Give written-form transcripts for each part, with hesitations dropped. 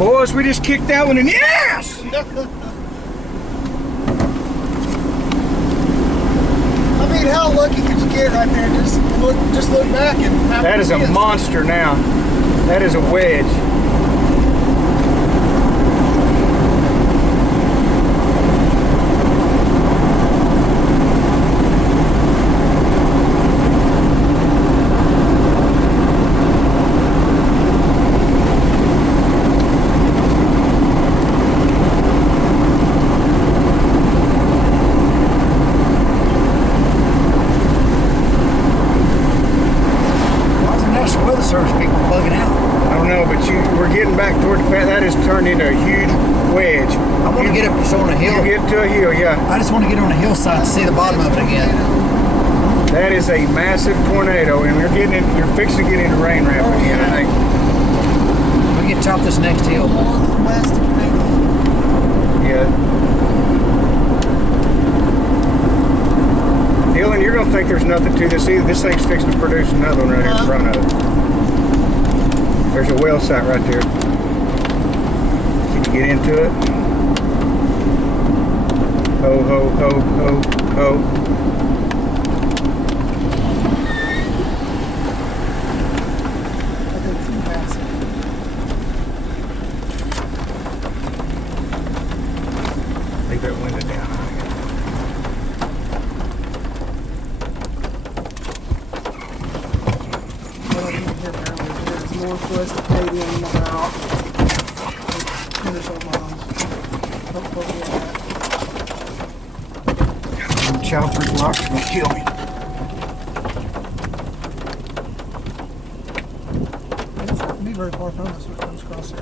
boys, we just kicked that one in. Yes! I mean, how lucky could you get right there? Just look back and have That is a monster now. That is a wedge. That has turned into a huge wedge. I want to get up on a hill. You get to a hill, yeah. I just want to get on the hillside to see the bottom of it again. That is a massive tornado, and you're fixing to get into rain wrap again, I think. We can top this next hill. Northwest tornado. Yeah. Dylan, you're gonna think there's nothing to this either. This thing's fixing to produce another one right here in front of it. There's a well site right there. Get into it. Ho, ho, ho, ho, ho. Leave that window down. There's Northwest Stadium about. Chalford lock's gonna kill me. It's not be very far from us when it comes across here.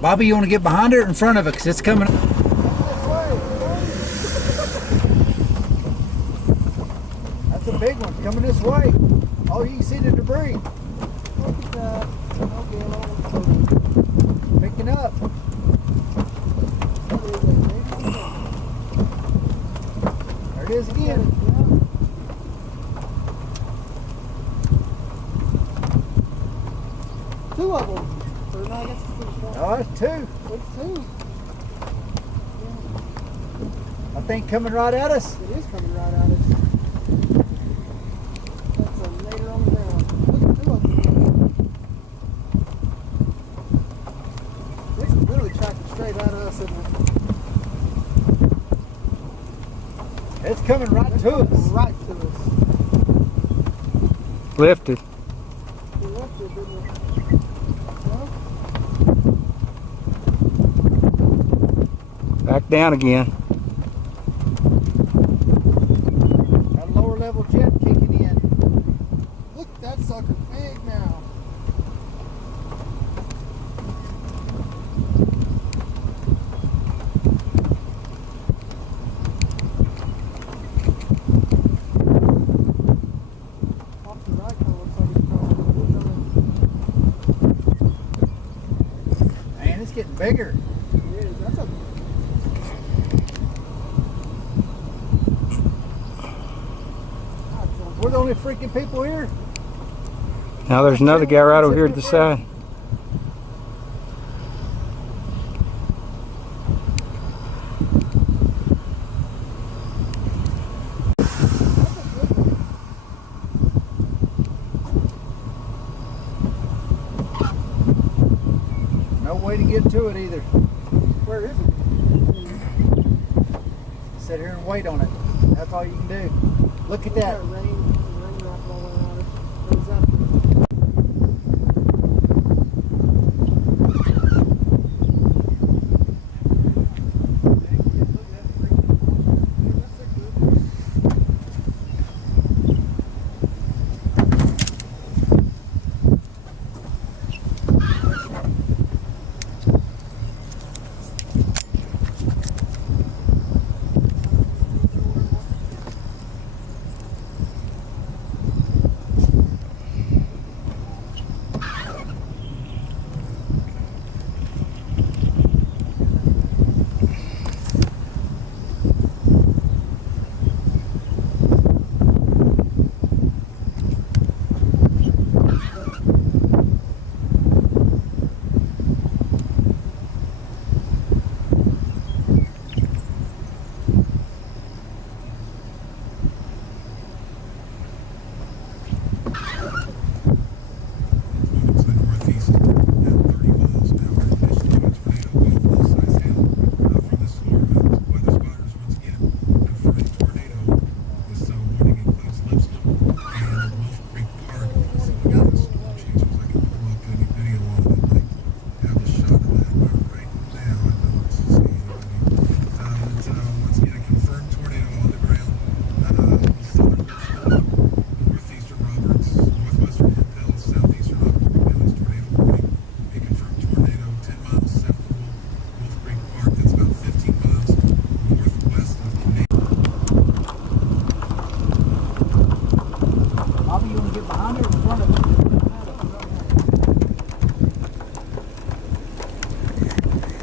Bobby, you want to get behind it or in front of it? Because it's coming. That's a big one coming this way. Oh, you can see the debris. Look at that. Picking up. There it is again. Two of them. Or no, I guess it's one. Oh, that's two. It's two. I think coming right at us. It is coming right at us. That's a later on the ground. Look at two of them. It's literally tracking straight at us, isn't it? It's coming right to us. Right to us. Lifted. We left it, didn't we? Back down again. Got a lower level jet kicking in. Look, that sucker's big now. Off the right, kind of looks like it's probably Man, it's getting bigger. it is. That's a We're the only freaking people here. Now there's another guy right over here at the side. No way to get to it either. Where is it? Sit here and wait on it. That's all you can do. Look at that. Rain wrapping all around it. What is that?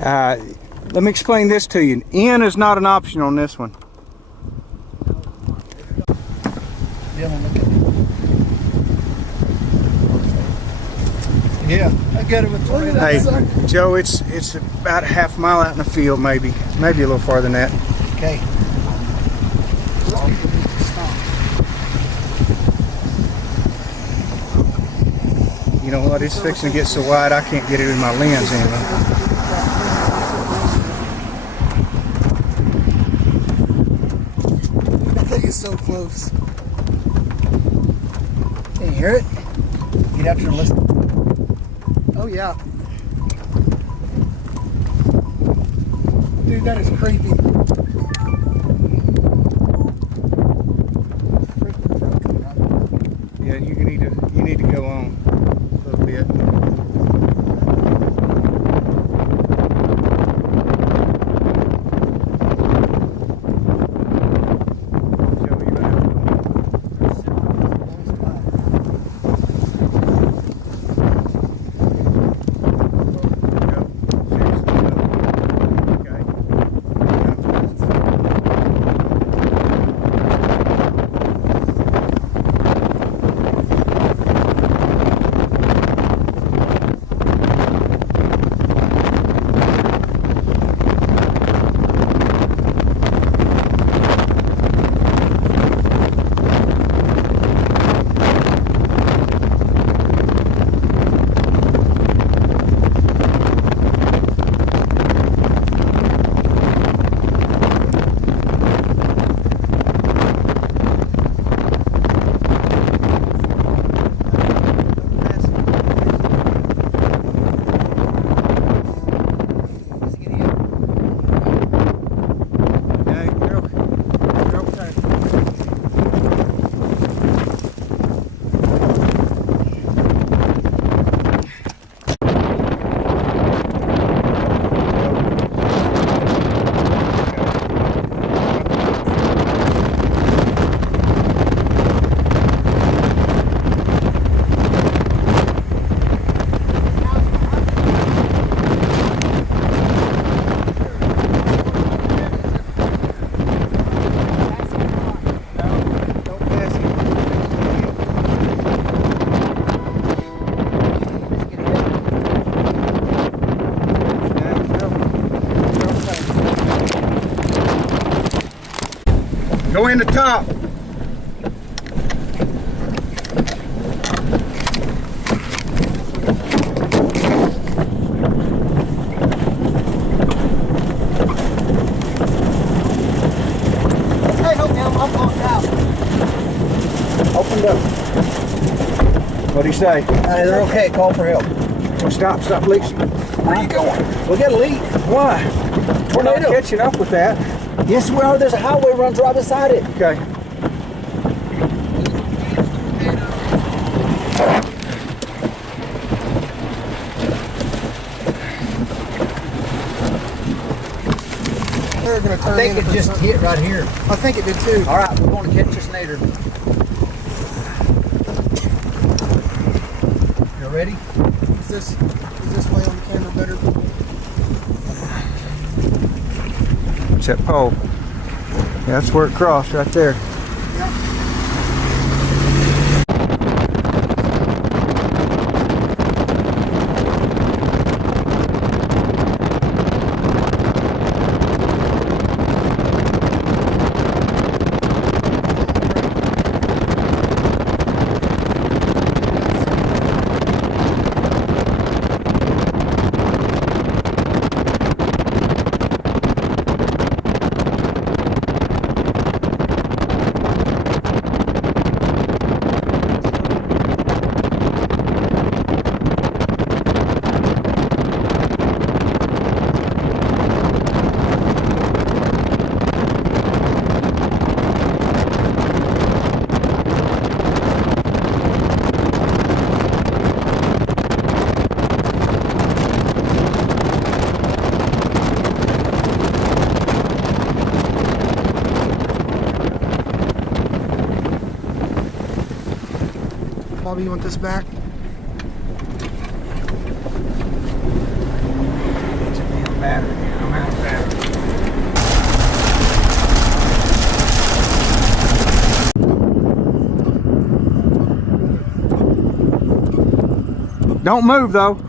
Let me explain this to you. N is not an option on this one. Yeah, I get it with tornado. Hey, Joe, it's about a half mile out in the field, maybe a little farther than that. Okay. You know what? It's fixing to get so wide I can't get it in my lens anymore. I think it's so close. Can you hear it? Get out there and listen. Oh yeah. Dude, that is creepy. Yeah, you need to go on a little bit. Joe, you better go. Seriously, go. Okay. Go in the top. Hey, help me, I'm blocked out. Opened up. What'd he say? They're okay, call for help. Well, stop leaking. Where are you going? We'll get a leak. Why? We're not Tornado. catching up with that. Yes, we are. There's a highway runs right beside it. Okay. They're going to turn I think in it just hit right here. I think it did too. All right, we're going to catch this later. You ready? Is this way on the camera better? What's that pole? Yeah, that's where it crossed right there. Yeah. Bobby, you want this back? battery. I'm out of battery. Don't move though.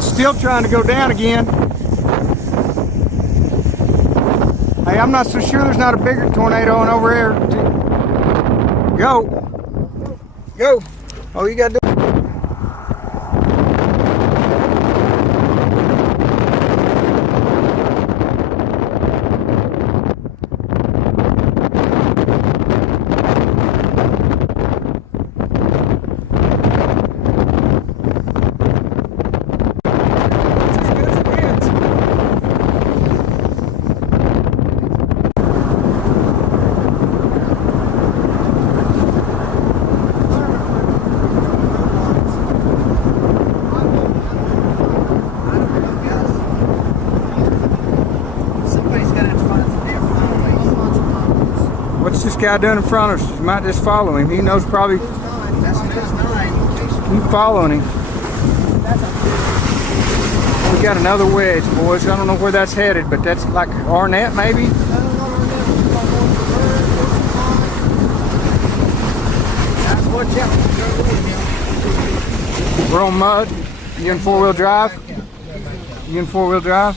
Still trying to go down again. Hey, I'm not so sure there's not a bigger tornado on over here. Go. Go. Oh, you got to do. What's this guy doing in front of us? You might just follow him. He knows probably. That's 9. Keep following him. We got another wedge, boys. I don't know where that's headed, but that's like Arnett, maybe? Watch out. We're on mud. You in four-wheel drive? You in four-wheel drive?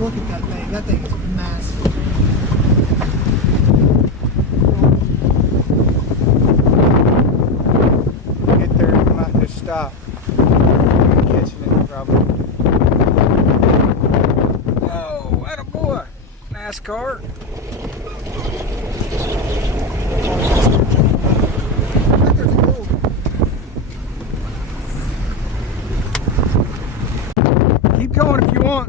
Look at that thing. That thing is massive. Get there, we might just stop. We're catching it probably. Whoa, attaboy. NASCAR. Keep going if you want.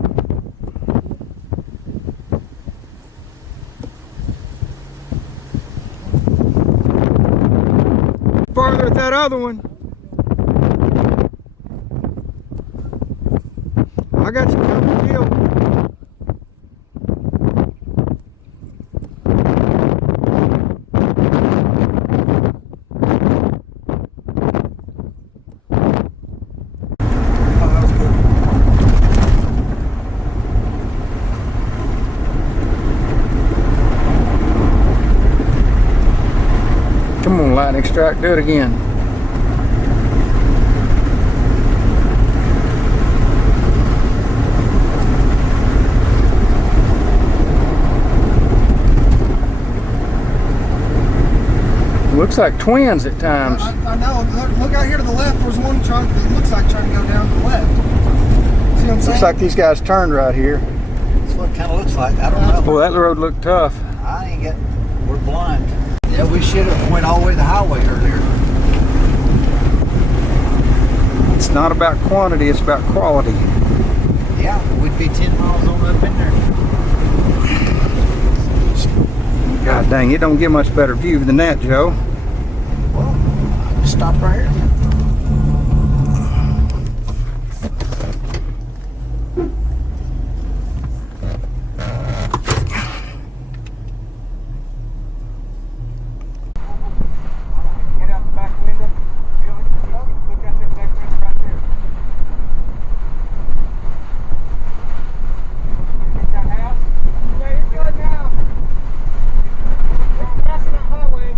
Farther at that other one. I got you covered, deal. Come on, lightning strike, do it again. Looks like twins at times. I know. Look out here to the left. There's one that looks like trying to go down to the left. See what I'm saying? Looks like these guys turned right here. That's what it kind of looks like. I don't know. Boy, that road looked tough. I ain't getting. We're blind. Yeah, we should have went all the way to the highway earlier. It's not about quantity, it's about quality. Yeah, we'd be 10 miles on up in there. God dang, it don't get much better view than that, Joe. Well, I just stopped right here. Get out the back window. Look out that back window right there. Look that house. Yeah, it's good now. We're passing the highway.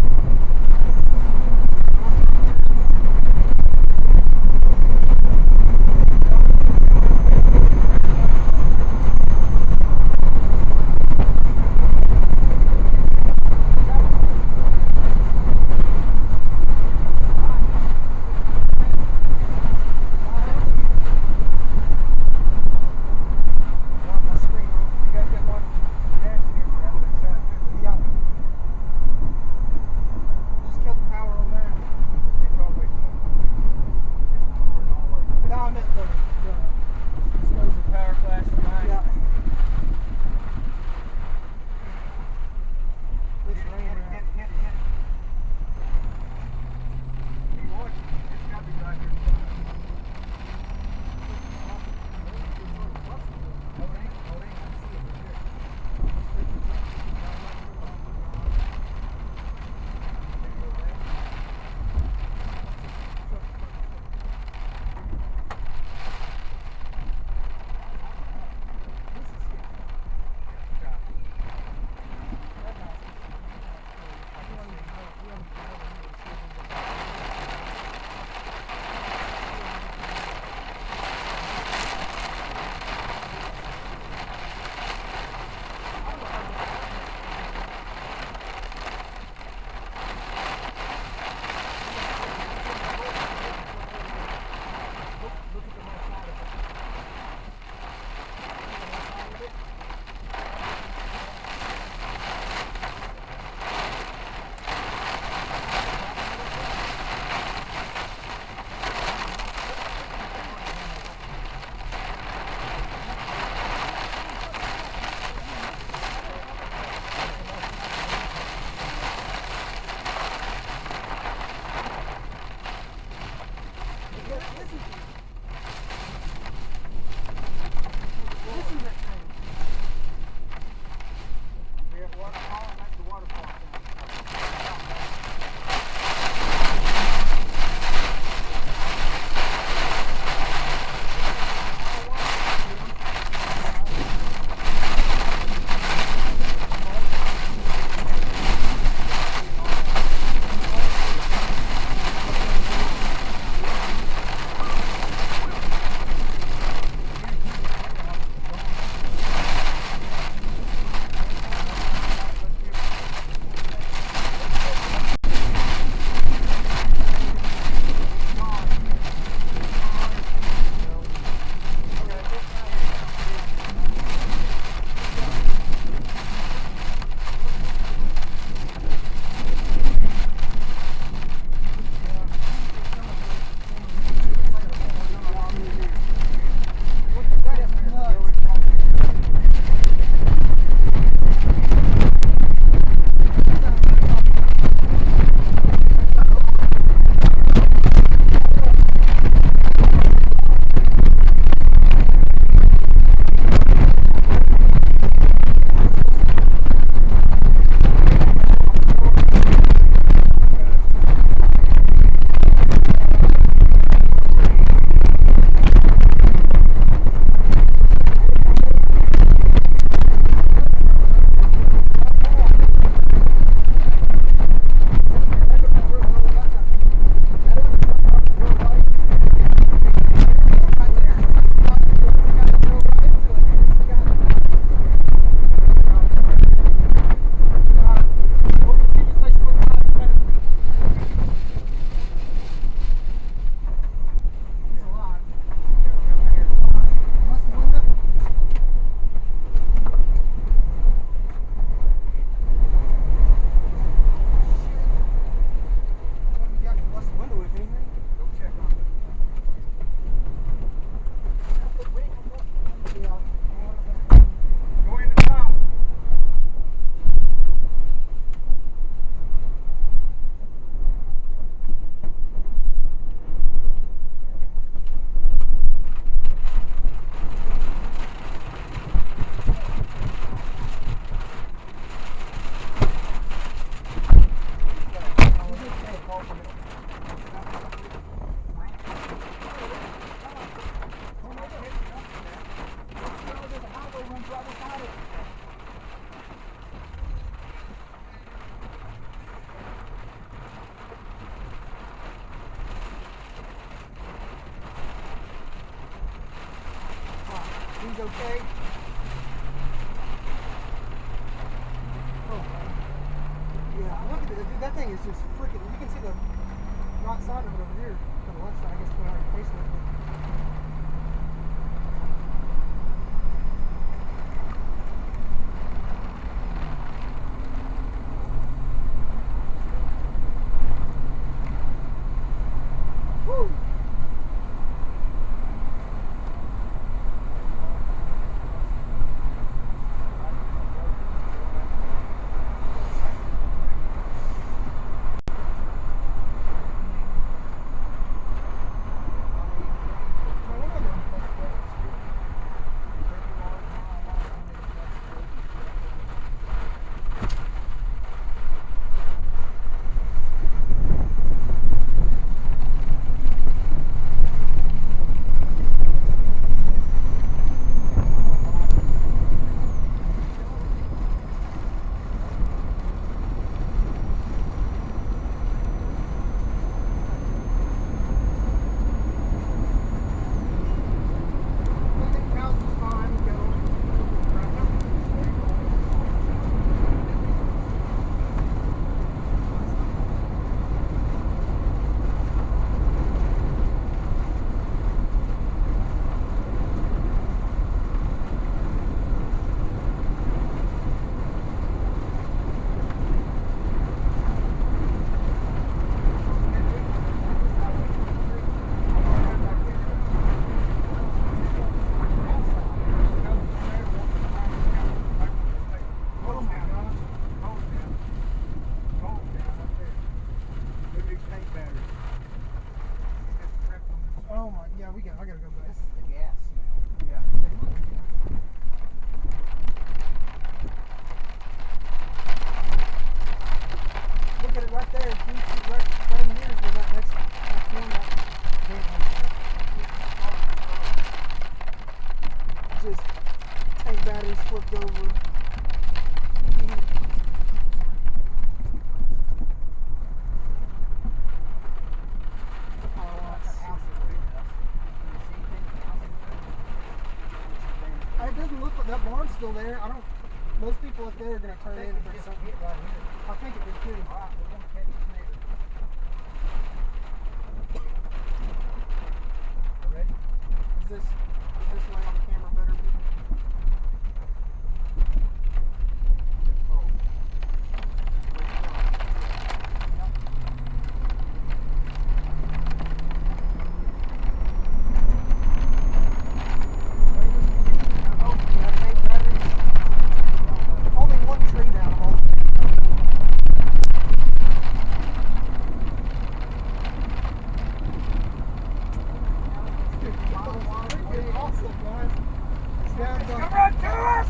He's okay. Oh, yeah, look at it. Dude, that thing is just freaking. You can see the right side of it over here. To the left side, I guess, depending on how you're facing it. Woo! Oh my, yeah, I gotta go back. This is the gas smell. Yeah. Look at it right there. You see right in here is where that next one, that just tank batteries flipped over. It doesn't look like that barn's still there. Most people up there are going to turn in and bring something. Hit right here. I think it did too. All right, we're going to catch this neighbor. Ready? Is this way on the camera better, people? Only one tree down the whole thing. Awesome, guys. It's down. Come right to us!